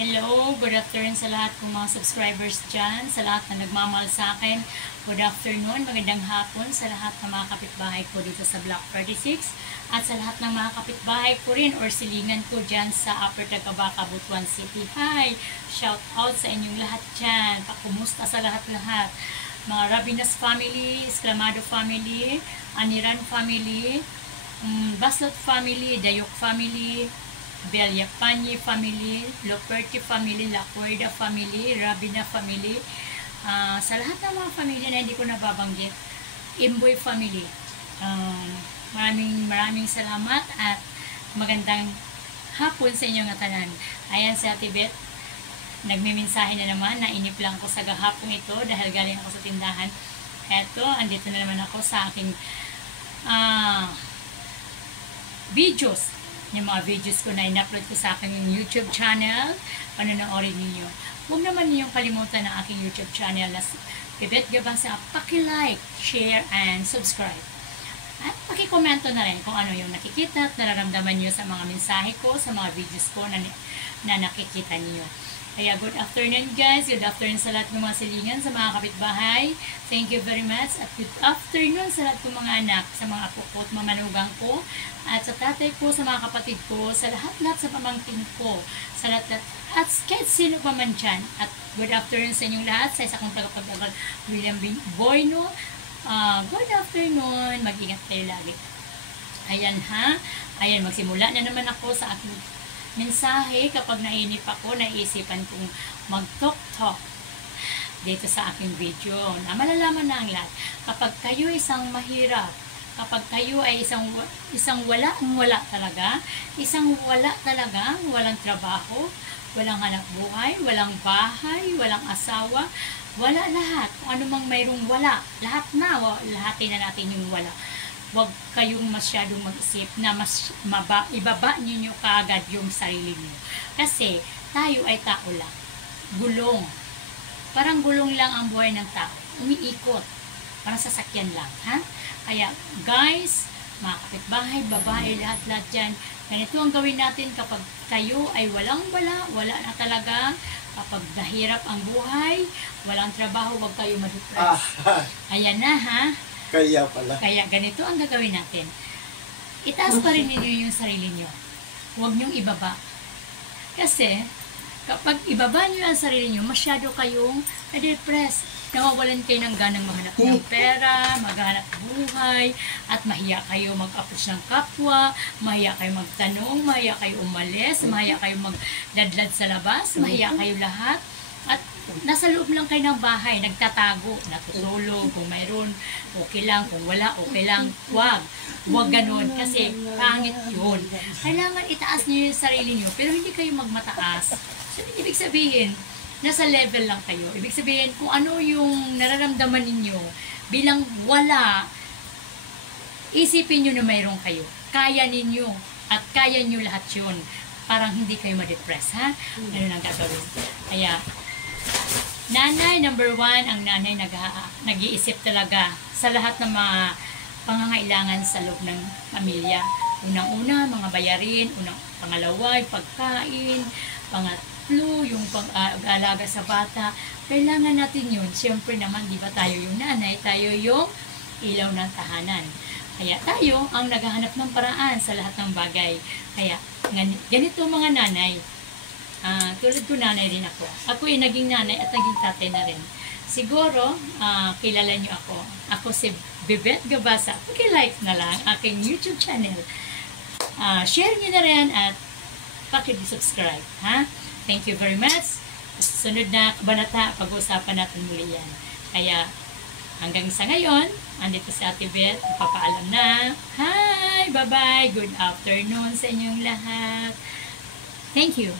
Hello, good afternoon sa lahat kong mga subscribers dyan, sa lahat na nagmamahal sa akin. Good afternoon, magandang hapon sa lahat ng mga kapitbahay ko dito sa Block 36 at sa lahat ng mga kapitbahay ko rin or silingan ko dyan sa Upper Tagabaca, Butuan City. Hi! Shout out sa inyong lahat dyan. Pakumusta sa lahat-lahat. Mga Rabinas family, Esclamado family, Aniran family, Baslot family, Dayok family, Bellapanye family, Loperti family, Lacuerda family, Rabina family, sa lahat ng mga family na hindi ko nababanggit, Imboy family. Maraming salamat at magandang hapon sa inyong atanan. Ayan si Ate Beth, nagmimensahe na naman, nainip lang ko sa gahapong ito dahil galing ako sa tindahan. Eto, andito na naman ako sa aking videos. Yung mga videos ko na in-upload ko sa aking YouTube channel, panonoorin ninyo. Huwag naman ninyong kalimutan ang aking YouTube channel na Beth Gabasa. Paki-like, share, and subscribe. At paki-komento na rin kung ano yung nakikita at nararamdaman nyo sa mga mensahe ko, sa mga videos ko na nakikita niyo. Kaya good afternoon guys, good afternoon sa lahat ng mga silingan, sa mga kapitbahay. Thank you very much at good afternoon sa lahat ng mga anak, sa mga apo ko at mamanugang ko, at sa tatay ko, sa mga kapatid ko, sa lahat-lahat sa pamangkin ko, sa lahat at kahit sino pa man dyan. At good afternoon sa inyong lahat, sa isa kong tagapagdagal, William Boyno. Good afternoon, mag-ingat kayo lagi. Ayan ha, ayan, magsimula na naman ako sa aking mensahe. Kapag nainip ako, naisipan kong mag-talk dito sa aking video na malalaman na ang lahat. Kapag kayo isang mahirap, kapag kayo ay isang wala talaga, walang trabaho, walang hanap buhay, walang bahay, walang asawa, wala lahat. Kung ano mang mayroong wala, lahatin na natin yung wala. Huwag kayong masyadong mag-isip na ibaba ninyo kaagad yung sarili niyo. Kasi tayo ay tao lang. Gulong. Parang gulong lang ang buhay ng tao. Umiikot. Parang sasakyan lang. Ha? Kaya guys, mga kapitbahay, babae, lahat-lahat dyan, ganito ang gawin natin kapag kayo ay wala na talaga. Kapag nahirap ang buhay, walang trabaho, huwag kayo ma-depress. Ayan na ha. Kaya pala. Kaya ganito ang gagawin natin. Itaas pa rin ninyo yung sarili nyo. Huwag nyong ibaba. Kasi, kapag ibaba nyo ang sarili nyo, masyado kayong na-depress. Nawawalan kayo ng ganang maghanap ng pera, maghanap buhay, at mahiya kayo mag-approach ng kapwa, mahiya kayo magtanong, mahiya kayo umalis, mahiya kayo magdadlad sa labas, mahiya kayo lahat. At nasa loob lang kayo ng bahay, nagtatago, natutulog, kung mayroon, okay lang, kung wala, okay lang, huwag ganun, kasi pangit yun. Kailangan itaas niyo yung sarili niyo, pero hindi kayo magmataas. So, ibig sabihin, nasa level lang kayo. Ibig sabihin, kung ano yung nararamdaman ninyo bilang wala, isipin nyo na mayroon kayo. Kaya ninyo, at kaya nyo lahat yun. Parang hindi kayo ma-depress, ha? Ano nang gagawin? Kaya, nanay, number 1, ang nanay nag-iisip talaga sa lahat ng mga pangangailangan sa loob ng pamilya. Unang-una, mga bayarin. Pangalawa, pagkain. Pangatlo, yung pag-alaga sa bata. Kailangan natin yun. Siyempre naman, di ba tayo yung nanay, tayo yung ilaw ng tahanan. Kaya tayo ang naghahanap ng paraan sa lahat ng bagay. Kaya, ganito mga nanay, tulad ko nanay rin ako. Ako ay naging nanay at naging tatay na rin. Siguro, kilala nyo ako. Ako si Beth Gabasa. Paki-like na lang aking YouTube channel. Share nyo na rin at paki-subscribe. Ha? Thank you very much. Sunod na kabanata, pag-uusapan natin muli yan. Kaya, hanggang sa ngayon, andito si Ate Beth. Papaalam na. Hi! Bye-bye! Good afternoon sa inyong lahat. Thank you.